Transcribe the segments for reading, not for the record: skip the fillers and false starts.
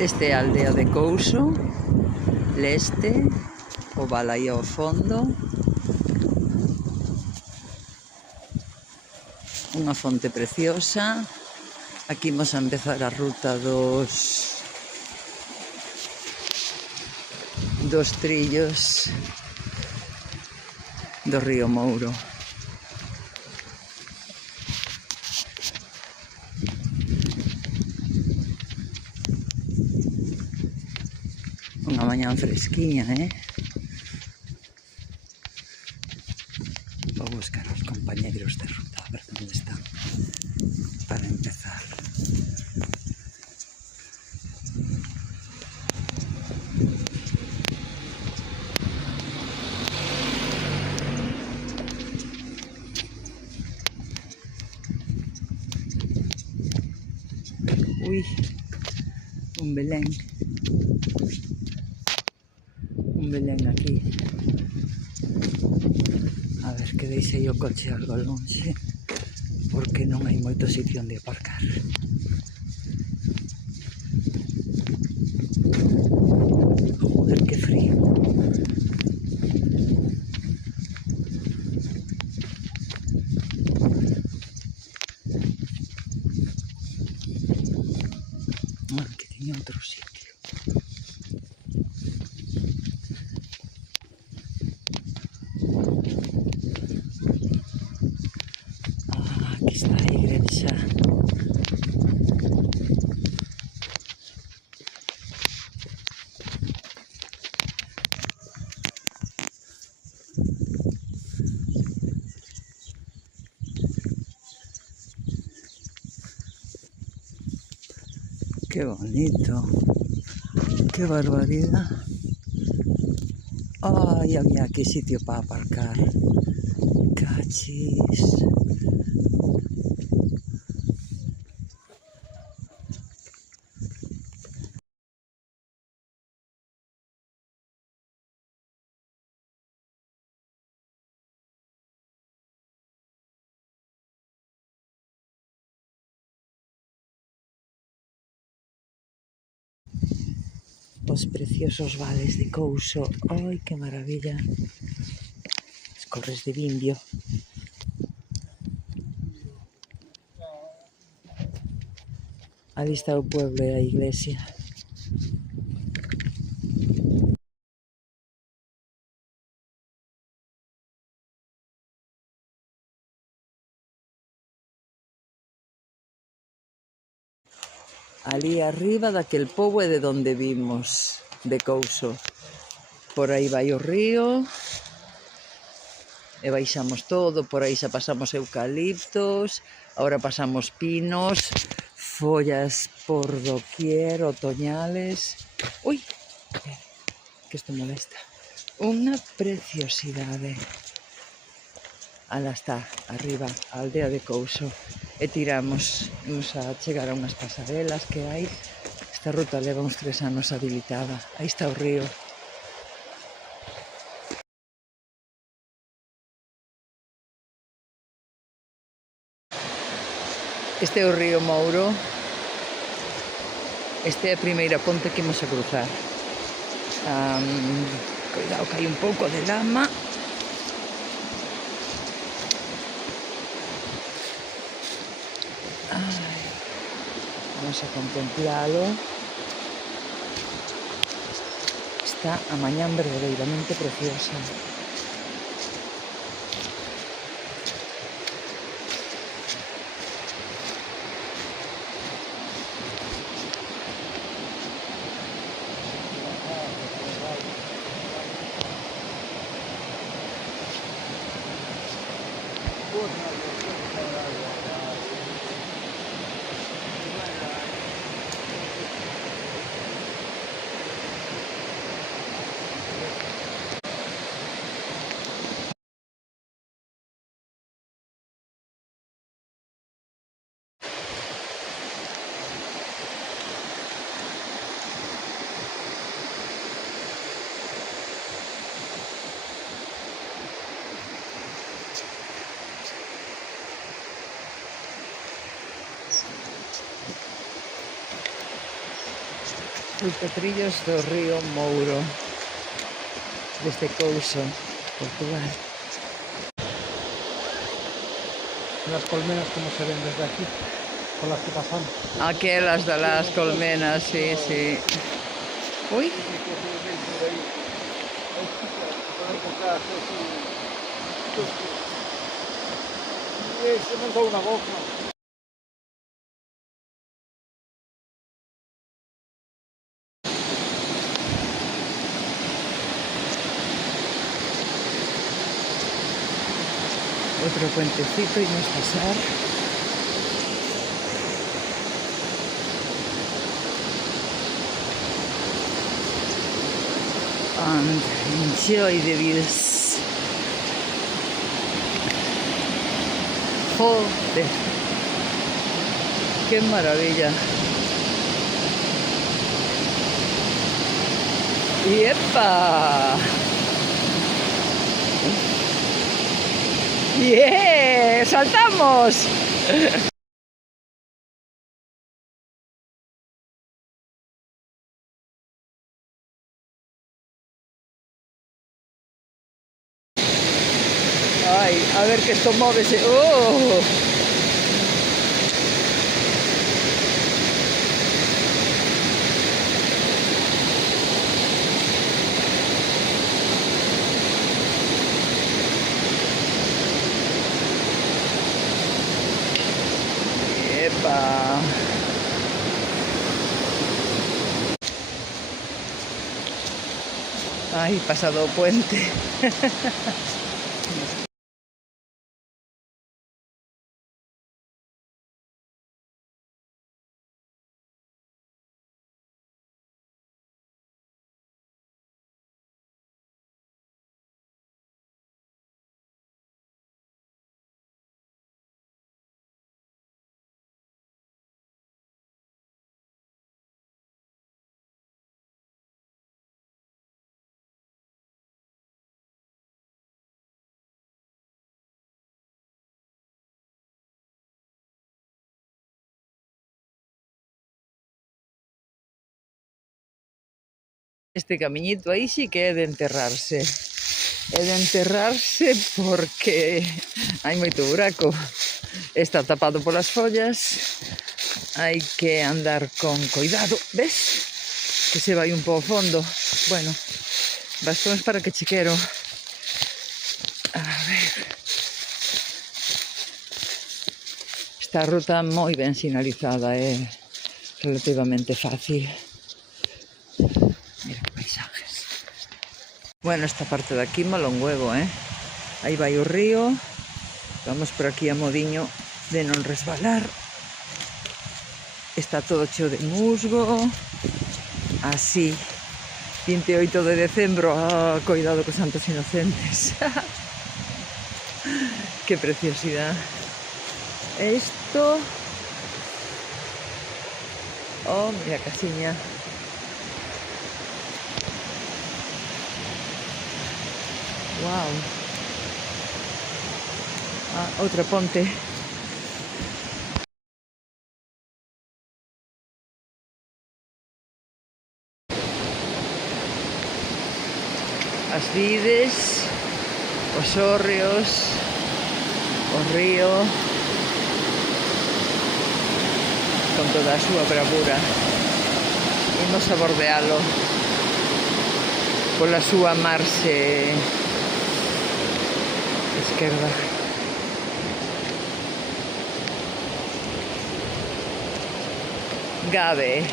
Este é a aldea de Couso, leste, o val aí ao fondo. Unha fonte preciosa. Aquí imos a empezar a ruta dos trillos do río Mouro. Unha mañá fresquiña, Vou buscar os compañeiros de ruta, a ver onde están, para empezar. Ui, un Belén. Un Belén aquí. A ver, que deixei o coche algo lonxe, porque non hai moito sitio onde aparcar. Joder, que frío. Que teña outro sitio. Aquí está a igrexa. Qué bonito. Qué barbaridad. Ay, había aquí sitio para aparcar. Cachis. Os preciosos vales de Couso. Ai, que maravilla. As corres de Vimbio. Ali está o pueblo e a iglesia. Ali arriba daquel pobo é de donde vimos, de Couso. Por aí vai o río. E baixamos todo, por aí xa pasamos eucaliptos, agora pasamos pinos, follas por doquier, otoñales. Ui, que isto molesta. Unha preciosidade. Ala está, arriba, a aldea de Couso. E tiramos, imos a chegar a unhas pasarelas que hai. Esta ruta leva uns 3 anos habilitada. Aí está o río. Este é o río Mouro. Esta é a primeira ponte que imos a cruzar. Cuidado que hai un pouco de lama. Ai, vamos a contemplalo. Está a mañán verdadeiramente preciosa. Os petrillos do río Mouro, desde Couso, Portugal. Las colmenas como se ven desde aquí, por las que pasamos. Aquelas de las colmenas, sí, sí. Uy, Se nos da una boca. otro puentecito y nos pasar. And enjoy the views. Joder, qué maravilla. ¡Yepa! ¡Yeah! ¡Saltamos! Ay, a ver que esto móvese. ¡Oh! ¡Epa! Ay, pasado puente. Este camiñito aí sí que é de enterrarse. É de enterrarse porque hai moito buraco. Está tapado polas follas. Hai que andar con cuidado. Ves? Que se vai un pouco fondo. Bueno, bastóns para que chiquero. A ver. Esta ruta moi ben sinalizada, é relativamente fácil. Mira que paisajes. Bueno, esta parte de aquí mola un huevo, ¿eh? Aí vai o río. Vamos por aquí a modiño de non resbalar. Está todo cheo de musgo. Así, 28 de decembro. Ah, cuidado cos santos inocentes. Qué preciosidad. Esto... Oh, mira, casiña. Wow. Ah, outra ponte. As vides, os hórreos, o río, con toda a súa bravura. Imos a bordealo pola súa marxe esquerda. Gave,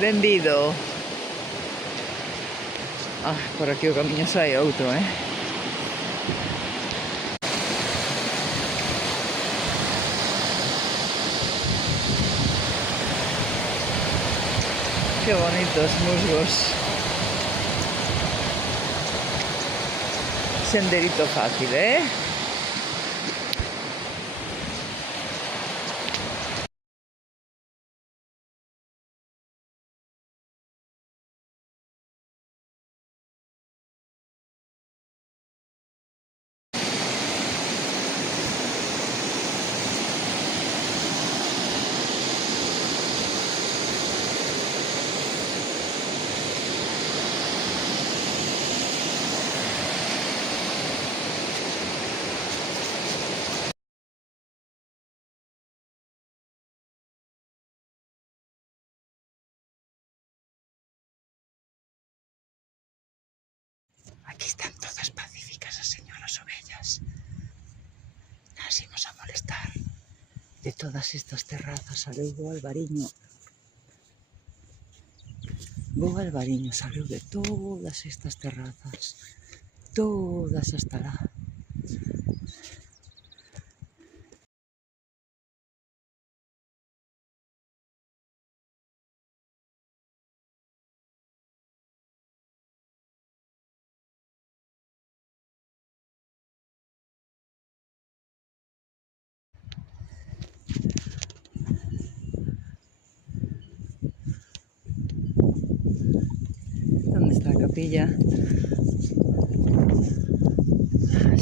benvido. Ah, por aquí o camiño sai outro, eh? Qué bonitos musgos. Senderito fácil, ¿eh? Aquí están todas pacíficas as señoras ovellas. Nas imos a molestar. De todas estas terrazas saleu bo Albariño. Bo Albariño saleu de todas estas terrazas. Todas hasta lá. ¿Dónde está a capilla?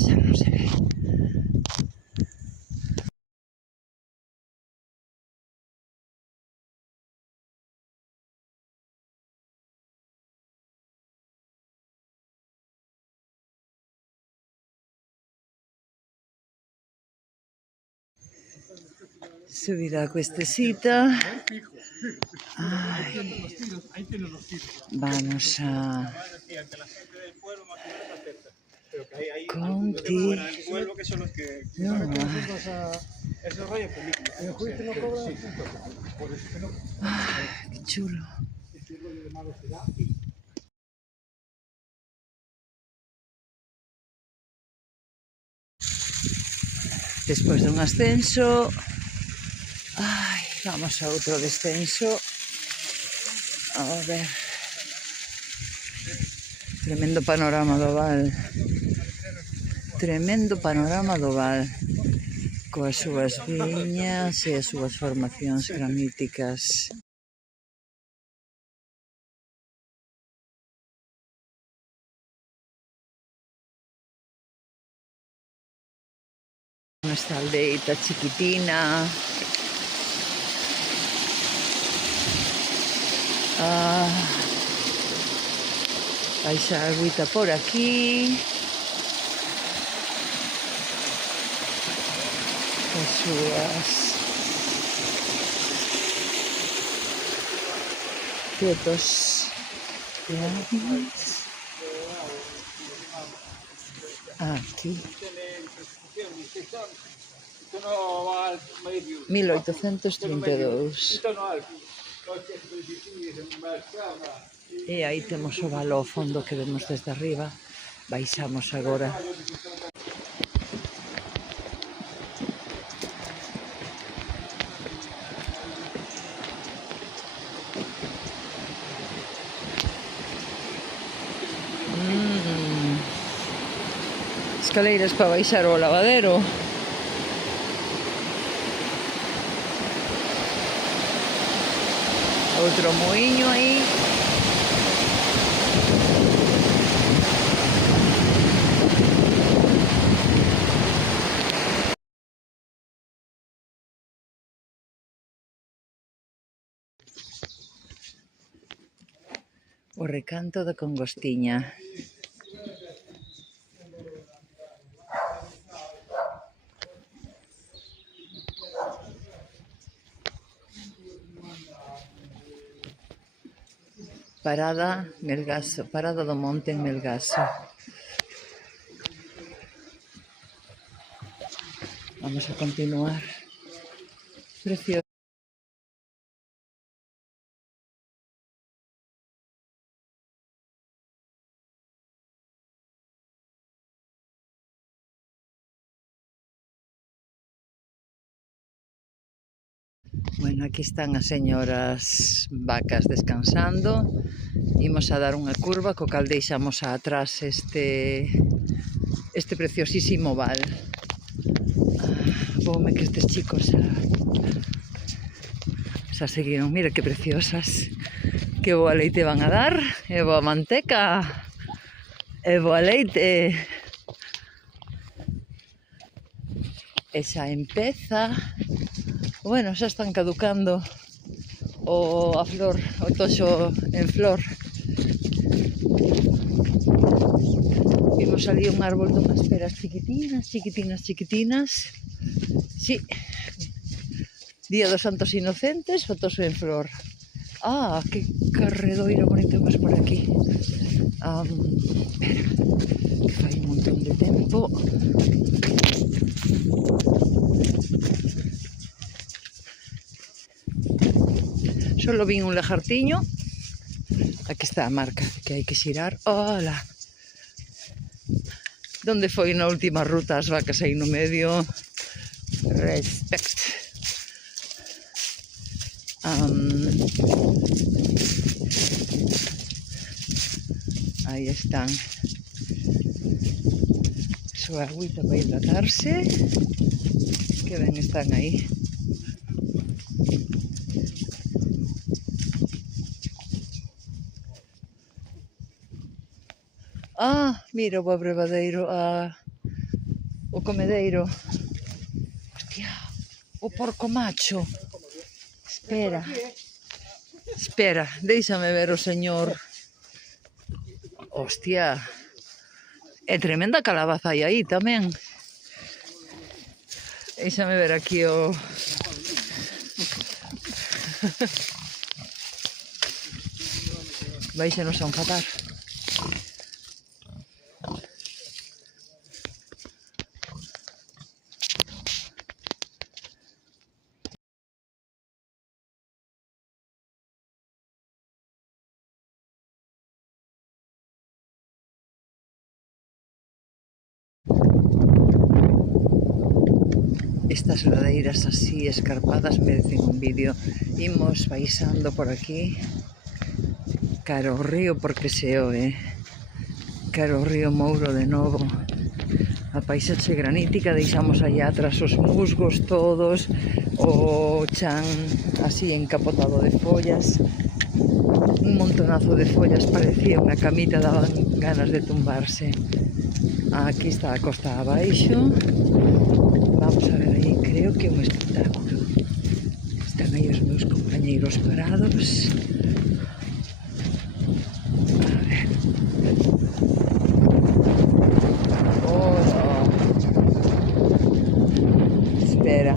Xa non se ve. Subir a cuestecita. Ay. Vamos a Conti. No, Ese rollo de película. El juicio no cobra. Por eso que no. ay, qué chulo. Ese rollo de mala ciudad. Despois dun ascenso, ai, vamos a outro descenso. A ver. Tremendo panorama do Val. Tremendo panorama do Val. Coas súas viñas e as súas formacións graníticas. Esta aldeita chiquitina. Baixa a agüita por aquí. As súas quietos. Aquí. 1832. E aí temos o val ao fondo que vemos desde arriba. Baixamos agora. Escaleiras para baixar ao lavadero. Outro muiño aí. O recanto da Congostiña. Parada Melgaso, Parada do Monte en Melgaso. Vamos a continuar. Precioso. Bueno, aquí están as señoras vacas descansando. Imos a dar unha curva, co cal deixamos atrás este preciosísimo val. Voume que estes chicos xa seguiron. Mira que preciosas. Que boa leite van a dar. E boa manteca. E boa leite. E xa empeza. Bueno, xa están caducando a flor, o toxo en flor. Vimos ali un árbol dunhas peras chiquitinas. Sí, Día dos Santos Inocentes, o toxo en flor. Ah, que carredoiro bonito máis por aquí. Espera, que fai un montón de tempo. Solo vin un lagartiño. Aquí está a marca que hai que xirar. Ola! Donde foi na última ruta as vacas aí no medio? Respect. Aí están. Súa agüita para hidratarse. Que ben están aí. Ah, mira o abrevadeiro, o comedeiro. Hostia, o porco macho. Espera, espera, déixame ver o señor. Hostia, é tremenda calabaza aí tamén. Déixame ver aquí o... Váixenos a enfatar. Estas ladeiras así escarpadas merecen un vídeo. Imos baixando por aquí cara ao río porque se oe. Cara ao río Mouro de novo. A paisaxe granítica, deixamos aí atrás os musgos todos, o chan así encapotado de follas, un montonazo de follas, parecía unha camita, daban ganas de tumbarse. Aquí está a costa abaixo. Vamos a ver aí, creo que é un espectáculo. Están aí os meus compañeiros parados. A ver. Oh, espera.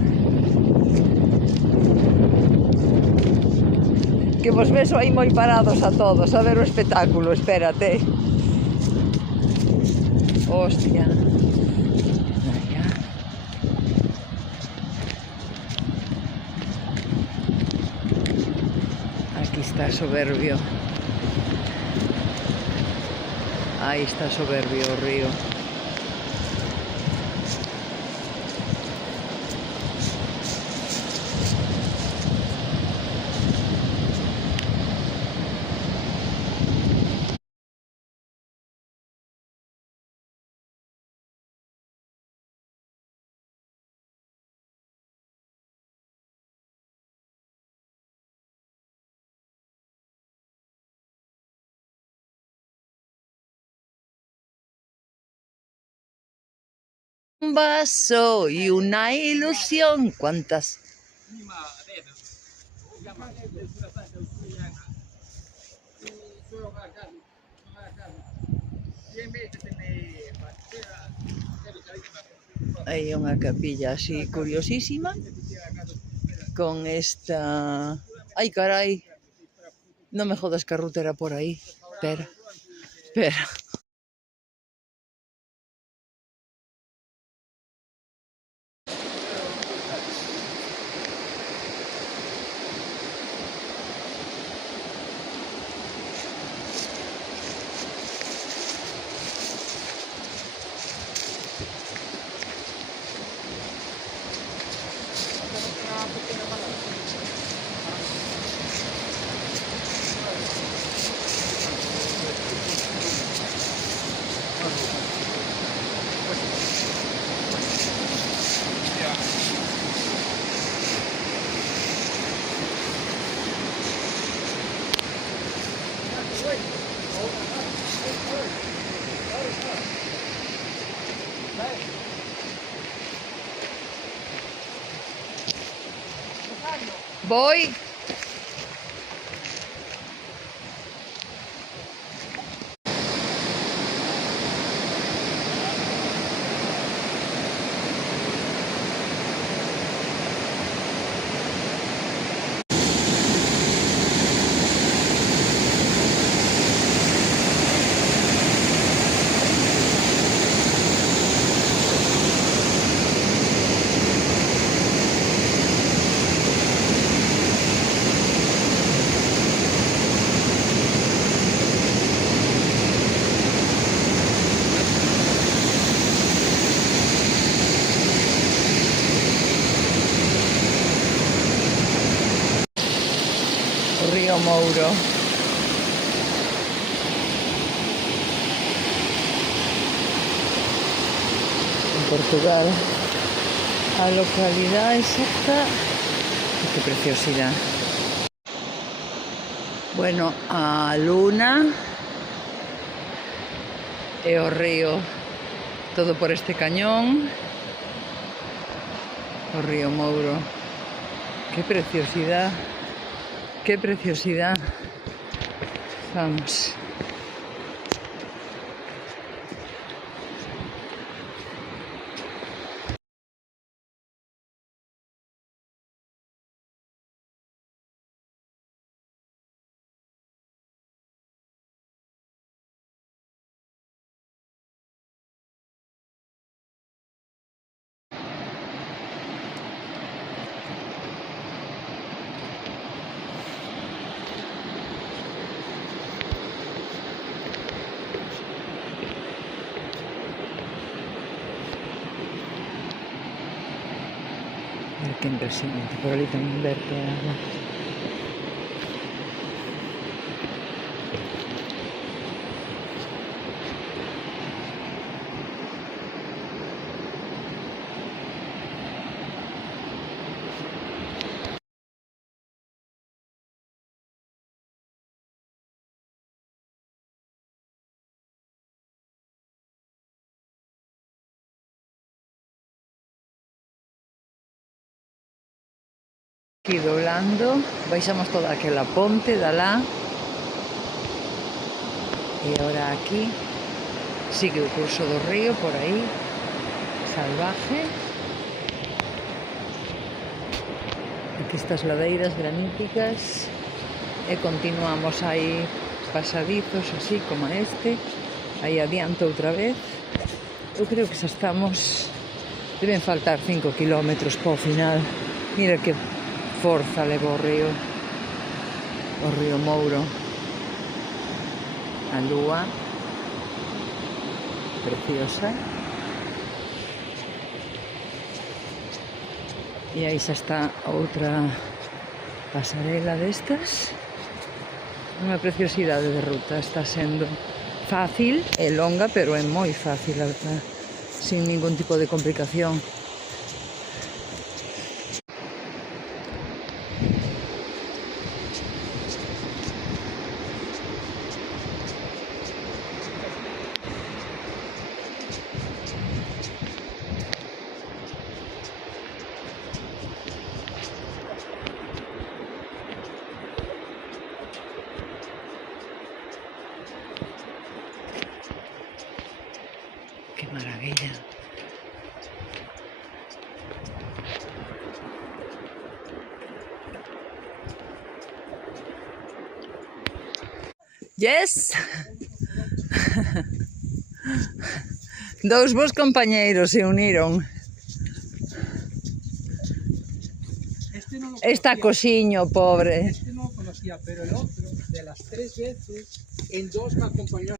Que vos veso aí moi parados a todos, a ver o espectáculo, espérate. Hostia. Aquí está soberbio. Aí está soberbio o río. Un vaso y una ilusión. ¿Cuántas? Hai unha capilla así curiosísima con esta... Ai, carai, non me jodas que a ruta era por aí. Espera, espera. Voy. Mouro. En Portugal. A localidad exacta. Qué preciosidad. Bueno, a luna e o río. Todo por este cañón. O río Mouro. Qué preciosidad. Qué preciosidad. Vamos. Mira qué impresionante. Por ahí también verte agua. Aquí doblando, baixamos toda aquela ponte de alá e ahora aquí sigue o curso do río por aí, salvaje. Aquí estas ladeiras graníticas e continuamos aí pasadizos así como este, aí adiante outra vez. Eu creo que xa estamos, deben faltar 5 kilómetros para o final. Mira que forza leva o río Mouro. A lúa preciosa. E aí xa está outra pasarela destas. Unha preciosidade de ruta. Está sendo fácil e longa, pero é moi fácil, sin ningún tipo de complicación. ¡Qué maravilla! Yes! Dous bons compañeiros se uniron. Está cosiño, pobre. Este no lo conocía, pero el otro, de las 3 veces, en 2 me acompañó.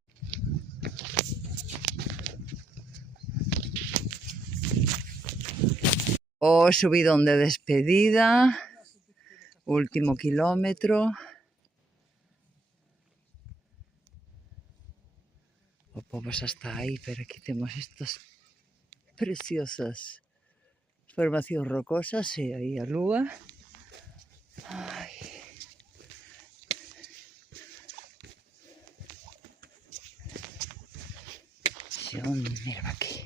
O subidón de despedida, último kilómetro. O pobo xa está aí, pero aquí temos estas preciosas formacións rocosas e aí a lúa. Ai. Mira aquí.